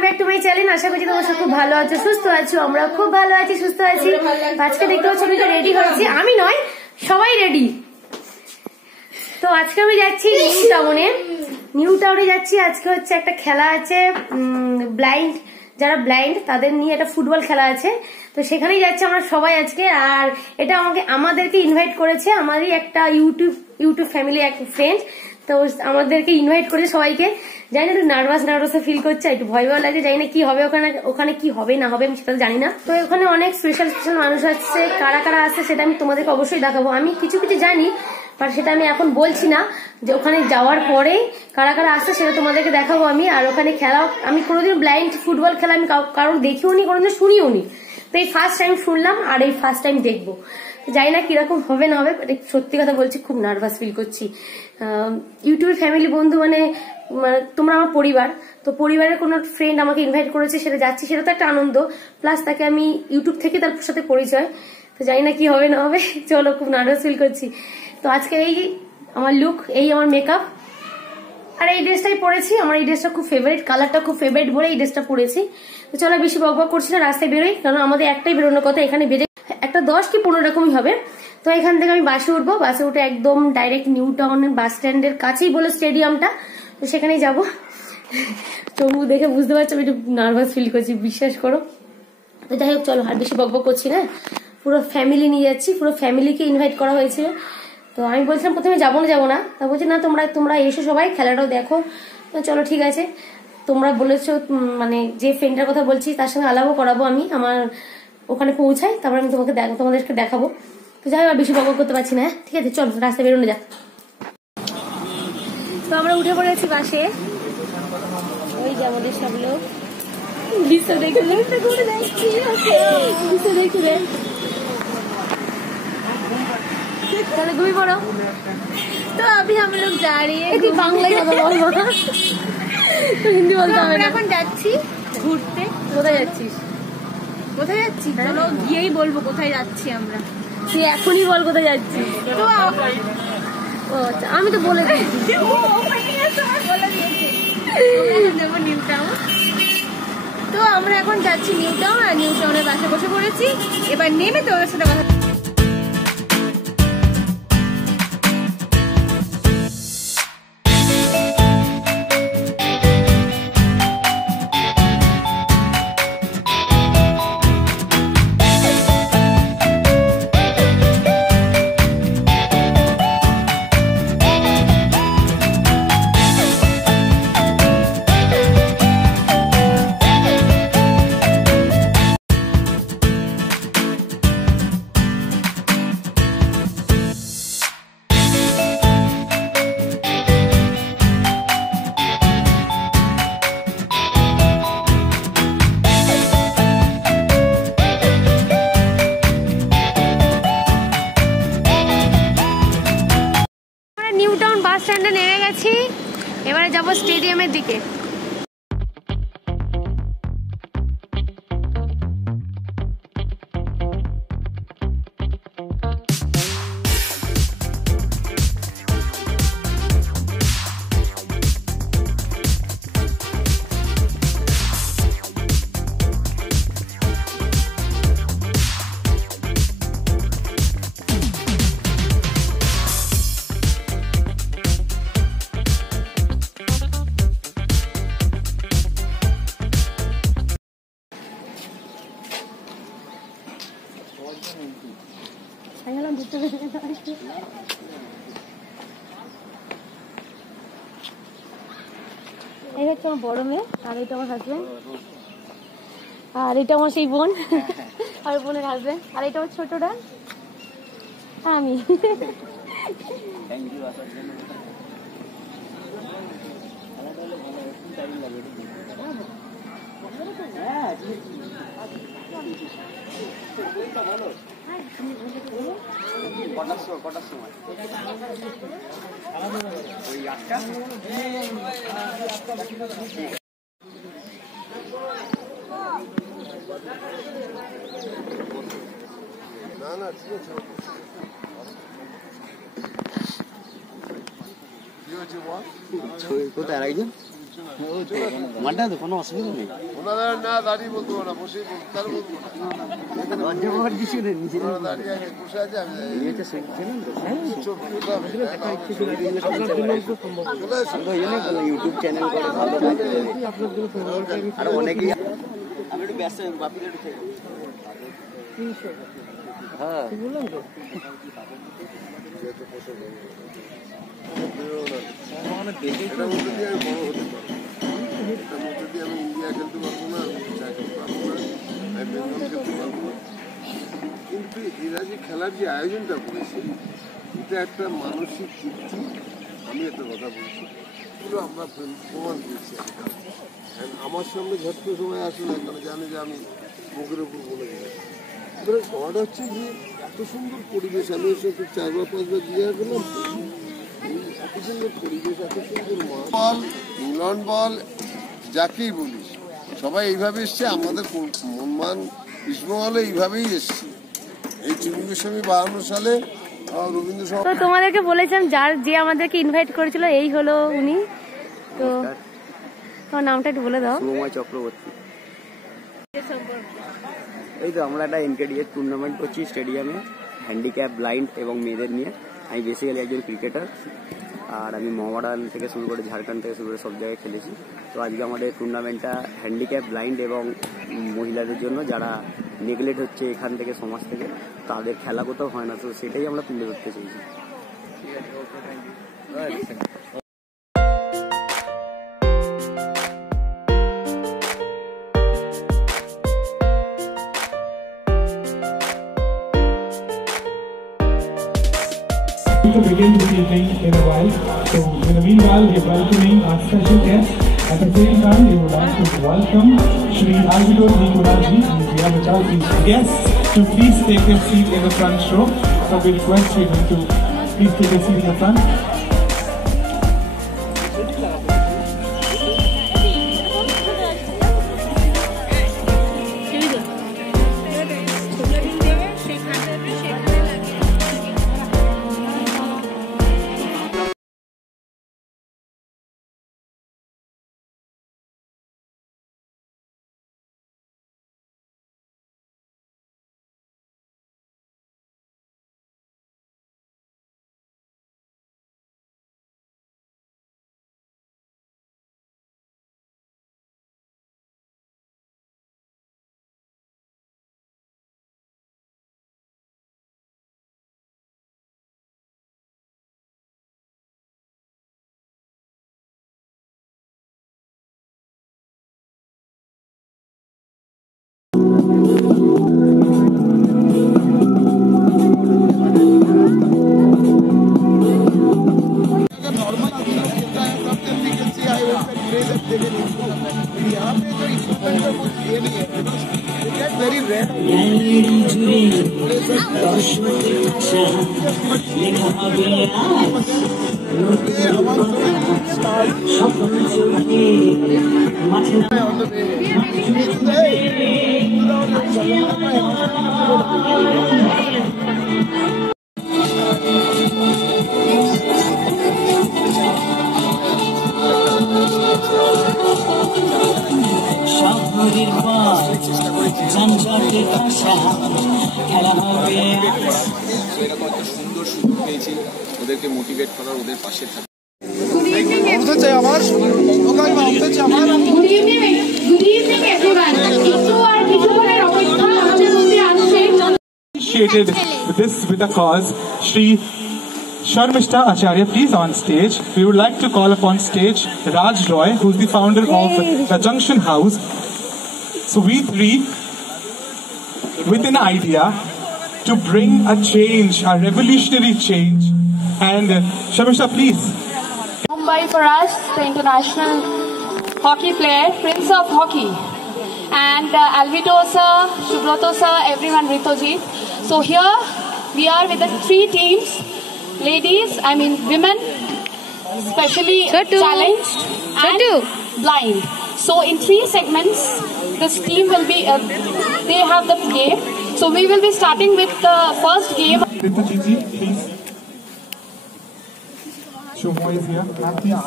Welcome back to my channel. আশা করছি তোমরা সব খুব ভালো আছো, সুস্থ আছো। আমরা খুব ভালো আছি, সুস্থ আছি। আজকে দেখতে পাচ্ছি আমি রেডি হয়েছি, আমি নয় সবাই রেডি। তো আজকে আমি যাচ্ছি নিউ টাউনে যাচ্ছি। আজকে হচ্ছে একটা খেলা আছে, ব্লাইন্ড যারা ব্লাইন্ড তাদের নিয়ে একটা ফুটবল খেলা আছে। তো সেখানেই যাচ্ছি আমরা সবাই আজকে। আর এটা আমাদেরকে ইনভাইট করেছে আমারই একটা ইউটিউব ফ্যামিলি এক ফ্রেন্ড। তো আমাদেরকে ইনভাইট করেছে সবাইকে। জানি না, একটু নার্ভাস ফিল করছে, একটু ভয় লাগে। জানি না কি হবে ওখানে কি হবে না হবে আমি সেটা জানি না। তো ওখানে অনেক স্পেশাল মানুষ আসছে, কারা কারা আসছে সেটা আমি তোমাদেরকে অবশ্যই দেখাবো। আমি কিছু জানি, বাট সেটা আমি এখন বলছি না। যে ওখানে যাওয়ার পরে কারা কারা আসছে সেটা তোমাদেরকে দেখাবো আমি। আর ওখানে খেলা, আমি কোনোদিন ব্লাইন্ড ফুটবল খেলা আমি কারোর দেখিও নি, কোনোদিন শুনিও নি। তো এই ফার্স্ট টাইম শুনলাম আর এই ফার্স্ট টাইম দেখবো। জানি না কিরকম হবে না হবে, সত্যি কথা বলছি খুব নার্ভাস ফিল করছি। ইউটিউবের ফ্যামিলি বন্ধু মানে তোমরা আমার পরিবার। তো পরিবারের কোনো ফ্রেন্ড আমাকে ইনভাইট করেছে, সেটা যাচ্ছি, সেটা তো একটা আনন্দ। প্লাস তাকে আমি ইউটিউব থেকে তার সাথে পরিচয়। তো জানি না কি হবে না হবে, চলো খুব নার্ভাস ফিল করছি। তো আজকে এই আমার লুক, এই আমার মেকআপ, আর এই ড্রেসটাই পরেছি। আমার এই ড্রেসটা খুব ফেভারিট, কালারটা খুব ফেভারিট বলে এই ড্রেসটা পরেছি। তো চলো বেশি বকবক করছি না, রাস্তায় বেরোই, কারণ আমাদের একটাই বেরোনোর কথা। এখানে বেজে একটা 10 কি 15 রকমই হবে। তো এখান থেকে আমি বাসে উঠবো, বাসে উঠে একদম ডাইরেক্ট নিউ টাউনের বাস স্ট্যান্ডের কাছেই বলে স্টেডিয়ামটা, তো সেখানেই যাবো। চমু দেখে বুঝতে পারছো আমি একটু নার্ভাস ফিল করছি, বিশ্বাস করো। তো যাই হোক চলো, আর বেশি বকবক করছি না। পুরো ফ্যামিলি নিয়ে যাচ্ছি, পুরো ফ্যামিলিকে ইনভাইট করা হয়েছিল। তো আমি বলছিলাম প্রথমে যাবো না, তা বলছি না তোমরা এসো সবাই, খেলাটাও দেখো। তো চলো ঠিক আছে, তোমরা বলেছো, মানে যে ফ্রেন্ডের কথা বলছি তার সঙ্গে আলাপও করাবো আমি। আমার ওখানে পৌঁছাই, তারপর আমি তোমাদেরকে দেখাবো। তো যাই হোক বেশি বকবক করতে পারছি না। ঠিক আছে চলো রাস্তায় বেরোনো যাক। তো আমরা উঠে পড়েছি বাসে, ওই যে আমাদের সব লোক। তাহলে ঘুমিয়ে পড়ো। तो अभी हम लोग जा रही है বাংলায় কথা বলবো, হিন্দি বলতে হবে না। এখন যাচ্ছি ঘুরতে। কোথায় যাচ্ছিস? কোথায় যাচ্ছি চলো গিয়েই বলবো কোথায় যাচ্ছি আমরা। তুই এখনই বল কোথায় যাচ্ছিস। তো ও আচ্ছা, আমি তো বলে দিয়েছি। দেবো নিউ টাউন। তো আমরা এখন যাচ্ছি নিউ টাউন, আর নিউ টাউনের বাসে বসে পড়েছি। এবার নেমে তো ওদের সাথে কথা। নিউ টাউন বাস স্ট্যান্ডে নেমে গেছি, এবারে যাবো স্টেডিয়ামের দিকে। এই হচ্ছে আমার বড় মেয়ে, আর এটা আমার হাজবেন্ড, আর এটা আমার সেই বোন, আর বোনের হাজবেন্ড, আর এটা আমার ছোটটা আমি। কটার সময় ওই 8টা। না না ঠিক আছে। কোথায় আরেকজন? মানটা তো কোনো অসুবিধা নেই। ওনারা না দাঁড়িয়ে বলতে পারো না, বসেই বলতে তার বলবো না। লজ্জাপাবার কিছু নেই, নিজে ওনারা দাঁড়িয়ে আছে, বসে আছে, আমি নিয়েছে শিখছিলেন তো চোখে হতে হবে। ইউটিউব চ্যানেল করে ভালো আর অনেকেই আমি একটু ব্যস্ত বাপির একটু থেকে হ্যাঁ বললাম তো এটার মধ্যে দিয়ে আমি বড় হতে পারবো, এটার মধ্যে দিয়ে আমি ইন্ডিয়া খেলতে পারবো না, আমি চা খেলতে পারবো না, আমি বেঙ্গল খেলতে পারবো না। কিন্তু এরা যে খেলার যে আয়োজনটা করেছে এটা একটা মানসিক তৃপ্তি। আমি একটা কথা বলছি, এগুলো আমরা প্রমাণ দিয়েছি। আমার সামনে ঝট্ট সময় আসে না, কারণ জানে যে আমি মুখের উপর বলে যাই। কথাটা হচ্ছে যে এত সুন্দর পরিবেশ, আমি এসে 4 বা 5 বার জিজ্ঞাসা করলাম, এত সুন্দর পরিবেশ, এত সুন্দর বল, ইংল্যান্ড বল, যাকেই বলিস সবাই এইভাবে এসছে। আমাদের মনমান ইস্টবেঙ্গলে এইভাবেই এসছে। এই 1952 সালে রবীন্দ্র সভা। তো তোমাদেরকে বলেছিলাম যে আমাদেরকে ইনভাইট করেছিল এই হলো উনি। তো তোমার নামটা একটু বলে দাও। শুভময় চক্রবর্তী। এই তো আমরা একটা এনকেডিএ টুর্নামেন্ট করছি স্টেডিয়ামে, হ্যান্ডিক্যাপ, ব্লাইন্ড এবং মেয়েদের নিয়ে। আমি বেসিক্যালি একজন ক্রিকেটার, আর আমি মহারান থেকে শুরু করে ঝাড়খণ্ড থেকে শুরু করে সব জায়গায় খেলেছি। তো আজকে আমাদের টুর্নামেন্টটা হ্যান্ডিক্যাপ, ব্লাইন্ড এবং মহিলাদের জন্য, যারা নেগলেক্ট হচ্ছে এখান থেকে, সমাজ থেকে, তাদের খেলা কোথাও হয় না, তো সেটাই আমরা তুলে ধরতে চাইছি। To begin this evening in a while, so in the meanwhile we are welcoming our special guest. At the same time, we would like to welcome Shri Alvidor Nimuraji. We have with us these guests to please take their seat in the front row. So we request you to please take a seat in the front. সুন্দর সুযোগ পেয়েছি ওদেরকে motivate করার, ওদের পাশে থাকা। Appreciated this with a cause. Shri Sharmishta Acharya, please on stage. We would like to call upon stage Raj Roy, who's the founder of the Junction House. So we three, with an idea to bring a change, a revolutionary change. And Sharmishta, please. Mumbai for us, the international hockey player, Prince of Hockey. And Alvidor sir, Shubroto sir, everyone, Ritoji. So here we are with the 3 teams, ladies, women, especially challenged and blind. So in 3 segments, this team will be, they have the game. So we will be starting with the first game. Ritoji, please. Shumo is here. Ma'am, please.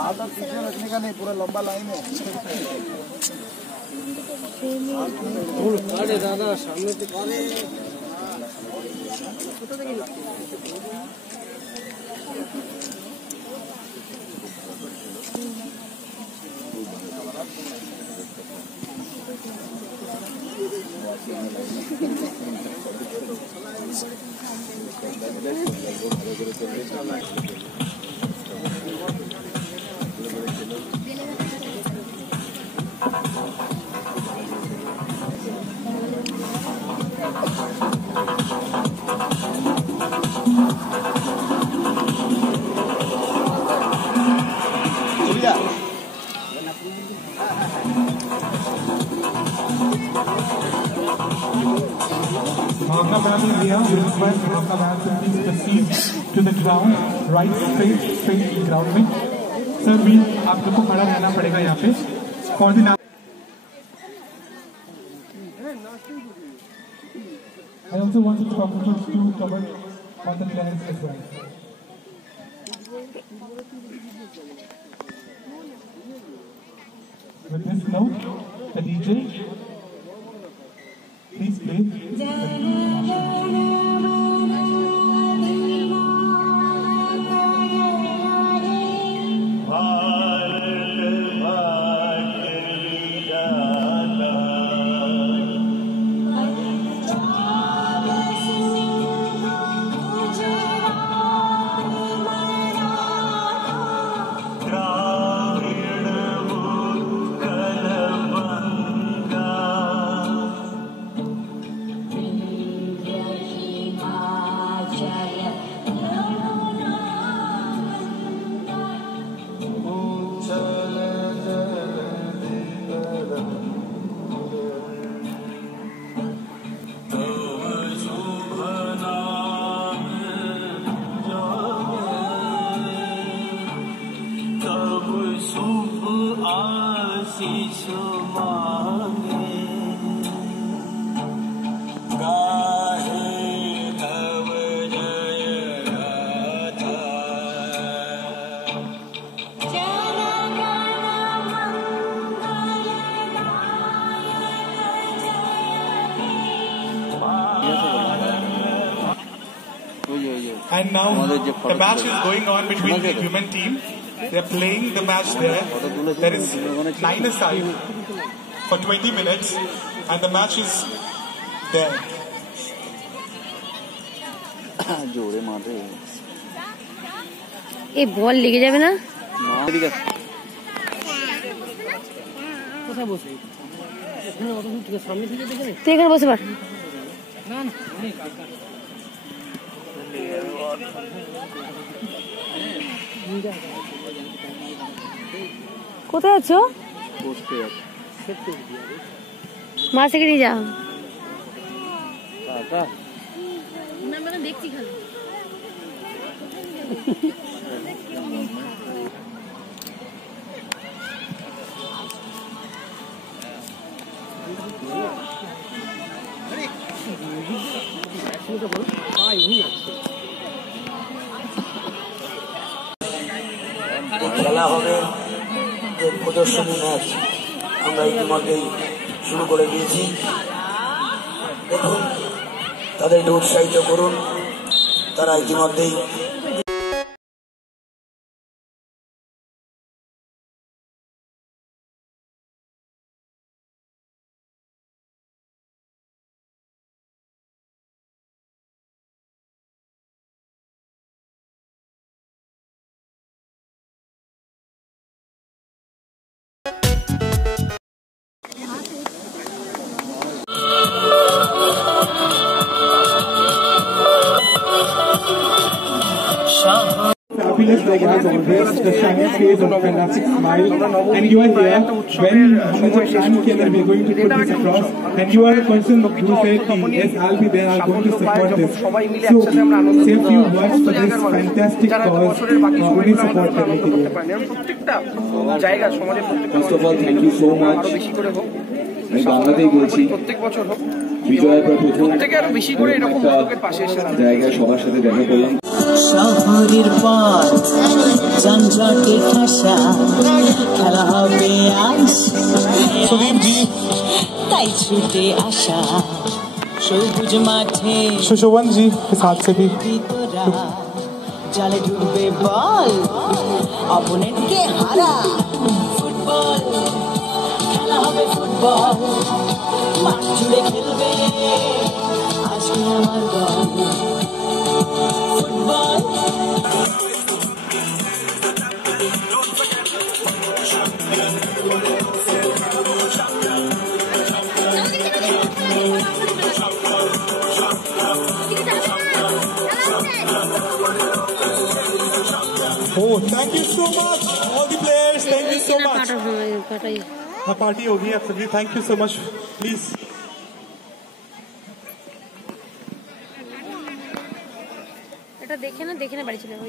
Bhavna ma'am is here. We request Bhavna ma'am to please proceed to the ground, right straight ground में. Sir, we आप लोग को खड़ा रहना पड़ेगा यहाँ पे. For the I also want to talk about two covered on the players as well. With this note, the DJ, please play. And now the match is going on between the women team. They are playing the match there. There is 9-a-side for 20 minutes, and the match is there. এই বল লেগে যাবে না? তুই এখানে বসে পার। কোথায় আছো? মা থেকে নিয়ে যাও। দেখছি খালি খেলা হবে যে প্রদর্শনী ম্যাচ আমরা ইতিমধ্যেই শুরু করে দিয়েছি। দেখুন তাদেরকে উৎসাহিত করুন, তারা ইতিমধ্যেই Fabulous like as always, the shining face of a fantastic smile, and you are here when Hamid Khan came and we're going to put this across, and you are the person who said, yes, I'll be there, I'm going to support this. So, say a few words for this fantastic cause, only support everything. First of all, thank you so much আমি বাংলাতেই বলছি প্রত্যেক বছর হোক, বিজয়ের পর প্রথম প্রত্যেকে আরো বেশি করে এরকম লোকের পাশে এসে জায়গায় সবার সাথে দেখা করলাম। শহরের পথ যানজটে ঠাসা, খেলা হবে আজ তাই ছুটে আসা সবুজ মাঠে सुशोभन जी इस हाथ से भी তোরা জালে ঢুকবে বল, অপোনেন্টকে হারা। ফুটবল খেলা হবে, ফুটবল মাঠ জুড়ে খেলবে আজকে আমার দল। Football Oh, thank you so much, all the players. Thank you so much. Party होगी absolutely. Thank you so much. Please. এটা দেখে না বাড়ি চলে যাবো।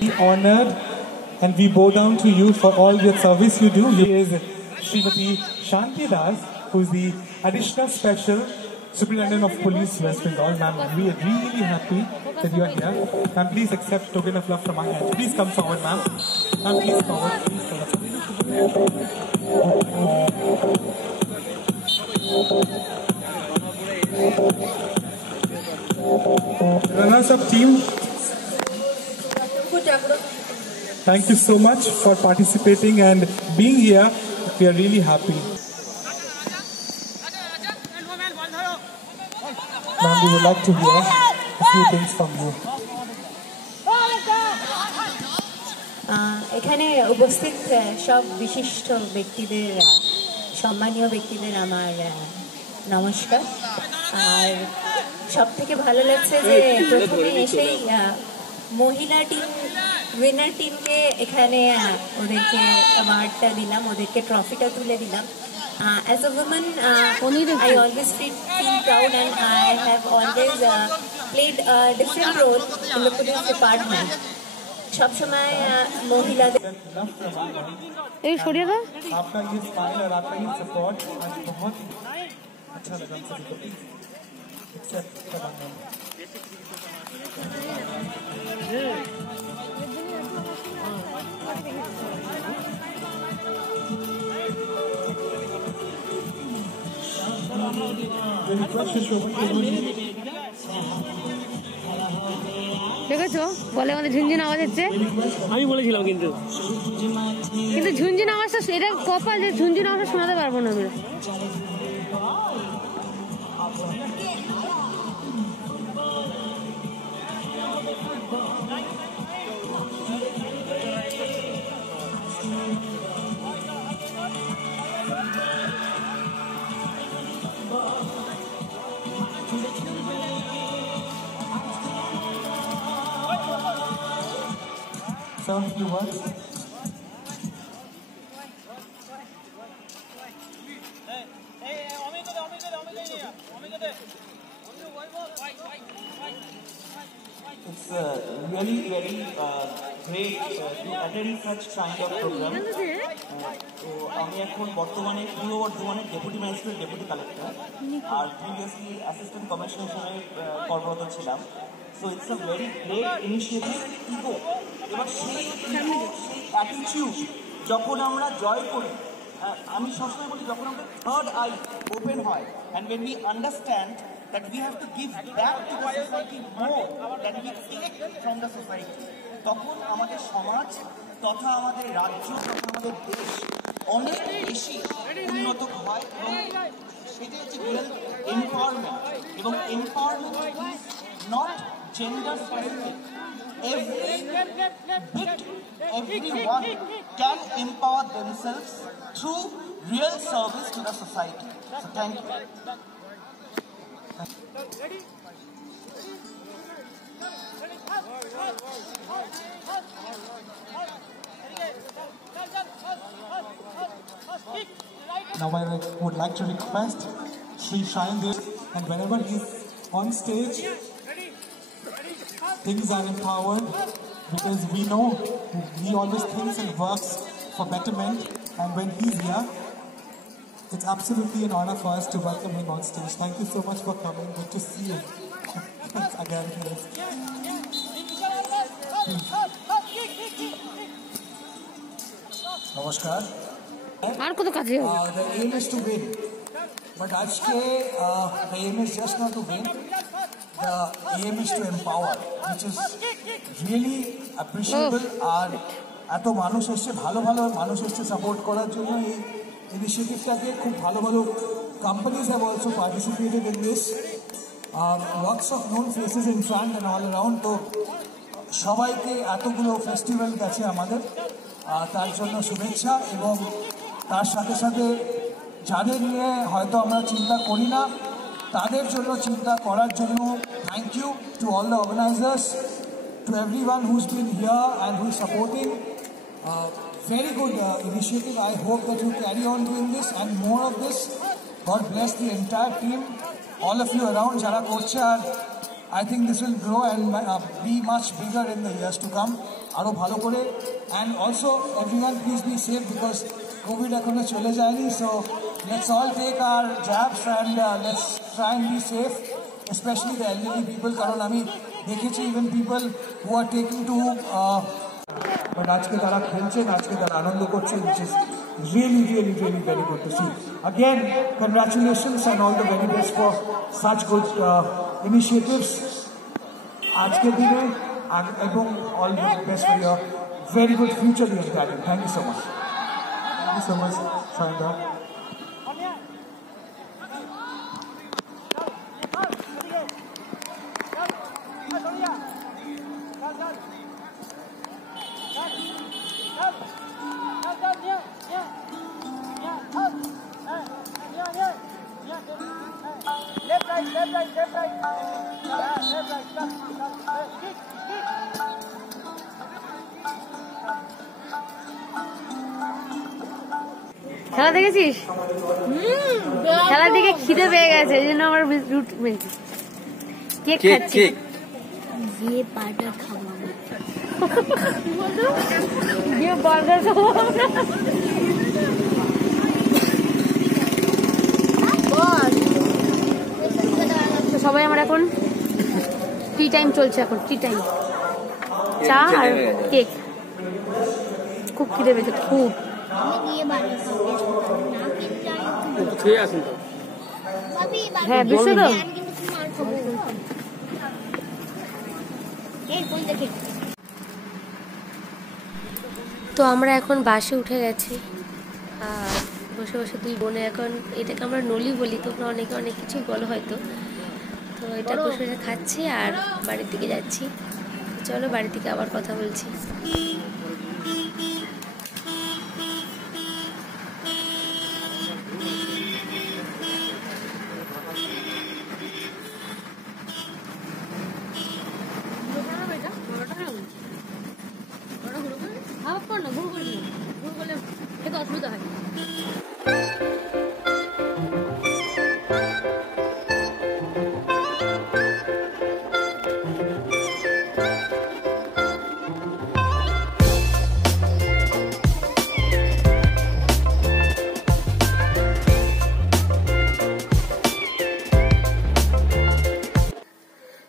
Be honored and we bow down to you for all the service you do. Here is Srimati Shanti Das, who is the additional special Superintendent of Police West Bengal. Ma'am, we are really happy that you are here. Ma'am, please accept token of love from our hand. Please come forward, ma'am. Ma'am, please forward. Please forward. Runners-up team, thank you so much for participating and being here. We are really happy. Ma'am, we would like to hear a few things from you. এখানে উপস্থিত সব বিশিষ্ট ব্যক্তিদের, সম্মানীয় ব্যক্তিদের আমার নমস্কার। আর সব থেকে ভালো লাগছে যে প্রথমে এসেই মহিলা টিম, উইনার টিমকে এখানে ওদেরকে অ্যাওয়ার্ডটা দিলাম, ওদেরকে ট্রফিটা তুলে দিলাম। As a woman, I always feel proud and I have always played a different role in the police department. सब समय महिलाদের এই সরিয়ে দাও। आपका ये स्माइल और आपका ये सपोर्ट आज बहुत अच्छा लगा सभी को। एक्सेप्ट करना। দেখেছো বলে আমাদের ঝুনঝুন আওয়াজ হচ্ছে। আমি বলেছিলাম কিন্তু ঝুনঝুন আওয়াজটা, এটা কপাল যে ঝুনঝুন আওয়াজটা শোনাতে পারবো না আমরা। Some few words. It's really very great to attend such kind of program. তো আমি এখন বর্তমানে পূর্ব বর্ধমানের ডেপুটি ম্যাজিস্ট্রেট, ডেপুটি কালেক্টর, আর প্রিভিয়াসলি অ্যাসিস্ট্যান্ট কমিশনার হিসেবে কর্মরত ছিলাম। So it's a very great initiative. Ego এবার সেই অ্যাটিটিউড যখন আমরা জয় করি, আমি সবসময় বলি যখন আমাদের থার্ড আই ওপেন হয় and when we understand that we have to give back to the society more than we take from the society, তখন আমাদের সমাজ তথা আমাদের রাজ্য তথা আমাদের দেশ অনেক বেশি উন্নত হয় এবং সেটা হচ্ছে রিয়েল এম্পাওয়ারমেন্ট। এবং empowerment is not gender specific. Everyone can empower themselves through real service to the society. So thank you. Now I would like to request Sri Shayandev, and whenever he's on stage, things are empowered because we know he always thinks and works for betterment, and when he's here, it's absolutely an honor for us to welcome him on stage. Thank you so much for coming. Good to see you. Thanks again. Namaskar. The aim is to win. But the aim is just not to win. The aim is to empower, which is really appreciable. আর এত মানুষ এসছে, ভালো ভালো মানুষ এসছে support করার জন্য এই ইনিশিয়েটিভটাকে। খুব ভালো ভালো companies have also participated in this. Lots of known faces in front and all around. তো সবাইকে এতগুলো ফেস্টিভ্যাল গেছে আমাদের, তার জন্য শুভেচ্ছা। এবং তার সাথে সাথে যাদের নিয়ে হয়তো আমরা চিন্তা করি না, তাদের জন্য চিন্তা করার জন্য thank you to all the organisers, to everyone who's been here and who is supporting. Very good initiative. I hope that you carry on doing this and more of this. God bless the entire team, all of you around jara korche, and I think this will grow and be much bigger in the years to come. Aro bhalo kore. And also everyone please be safe because COVID ekhono chole jayeni, so let's all take our jabs and let's try and be safe, especially the elderly people, karon ami dekhechi even people who are taking to but আজকে তারা খেলছেন, আজকে তারা আনন্দ করছেন, which is really very good to see. Again, congratulations and all the very best for such good initiatives আজকের দিনে, এবং all the best for your very good future the entire team. Thank you so much. Thank you so much, Sainda. খেলা দেখেছিস? খেলা দেখে খিদে পেয়ে গেছে, এই জন্য আমার কেক খাচ্ছি। ये बार्गर खावा ये बार्गर खावा। তো সবাই আমার এখন টি টাইম চলছে, এখন টি টাইম, চা আর কেক। খুব খিদে পেয়েছে, খুব। হ্যাঁ বুঝছো তো। তো আমরা এখন বাসে উঠে গেছি আর বসে বসে দুই বোনে এখন, এটাকে আমরা নলি বলি, তোমরা অনেকে অনেক কিছু বলো হয়তো। তো এটা বসে বসে খাচ্ছি আর বাড়ির দিকে যাচ্ছি। চলো বাড়ি থেকে আবার কথা বলছি। অসুবিধা হয়।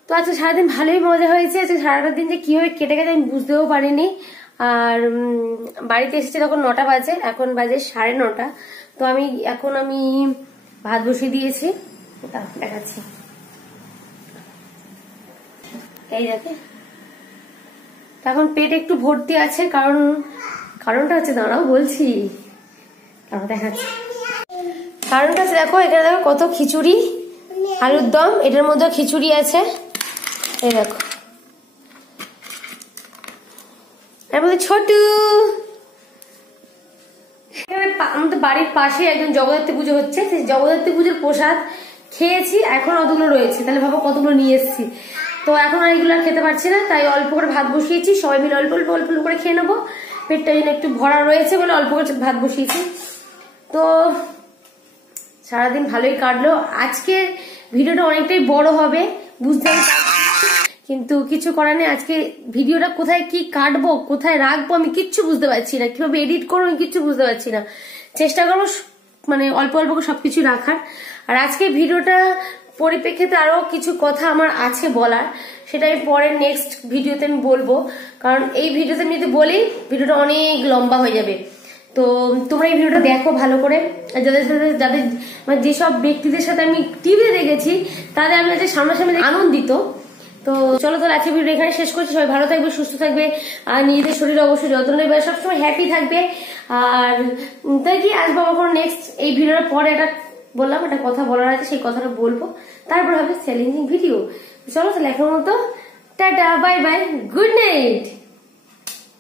তো আজকে সারাদিন ভালোই মজা হয়েছে। আজকে সারাটা দিন যে কিভাবে কেটে গেছে আমি বুঝতেও পারিনি। আর বাড়িতে এসেছি তখন 9টা বাজে, এখন বাজে 9:30। তো আমি ভাত বসিয়ে দিয়েছি, দেখাচ্ছি। এই দেখে এখন পেট একটু ভর্তি আছে, কারণটা হচ্ছে, দাঁড়াও বলছি, দেখাচ্ছি। কারণটা হচ্ছে দেখো, এখানে দেখো কত খিচুড়ি, আলুর দম, এটার মধ্যে খিচুড়ি আছে, এই দেখো এর মধ্যে ছোটু। আমাদের বাড়ির পাশে একজন জগদ্ধাত্রী পুজো হচ্ছে, সেই জগদ্ধাত্রী পুজোর প্রসাদ খেয়েছি, এখন অতগুলো রয়েছে, তাহলে ভাবো কতগুলো নিয়ে এসেছি। তো এখন আর এগুলো খেতে পারছি না, তাই অল্প করে ভাত বসিয়েছি, সবাই মিলে অল্প অল্প অল্প করে খেয়ে নেবো। পেটটা যেন একটু ভরা রয়েছে বলে অল্প করে ভাত বসিয়েছি। তো সারাদিন ভালোই কাটলো। আজকের ভিডিওটা অনেকটাই বড় হবে বুঝতে, কিন্তু কিছু করার নেই। আজকে ভিডিওটা কোথায় কি কাটবো, কোথায় রাখবো আমি কিচ্ছু বুঝতে পারছি না, কিভাবে এডিট করবো আমি কিচ্ছু বুঝতে পারছি না। চেষ্টা করবো মানে অল্প অল্প করে সবকিছু রাখার। আর আজকে ভিডিওটা পরিপ্রেক্ষিতে আরো কিছু কথা আমার আছে বলার, সেটা আমি পরের নেক্সট ভিডিওতে আমি বলবো, কারণ এই ভিডিওতে আমি যদি বলি ভিডিওটা অনেক লম্বা হয়ে যাবে। তো তোমরা এই ভিডিওটা দেখো ভালো করে। যাদের মানে যেসব ব্যক্তিদের সাথে আমি টিভিতে দেখেছি তাদের আমি আজকে সামনাসামনি আনন্দিত। তো চলো তাহলে আজকে ভিডিও এখানে শেষ করছি। সবাই ভালো থাকবে, সুস্থ থাকবে, আর নিজেদের শরীরে অবশ্যই যত্ন নেবে, সবসময় হ্যাপি থাকবে। আর তাই কি আসবো আমার নেক্সট এই ভিডিওর পরে একটা বললাম একটা কথা বলার আছে, সেই কথাটা বলবো, তারপর হবে চ্যালেঞ্জিং ভিডিও। চলো তাহলে এখন মতো tata, bye bye, good night.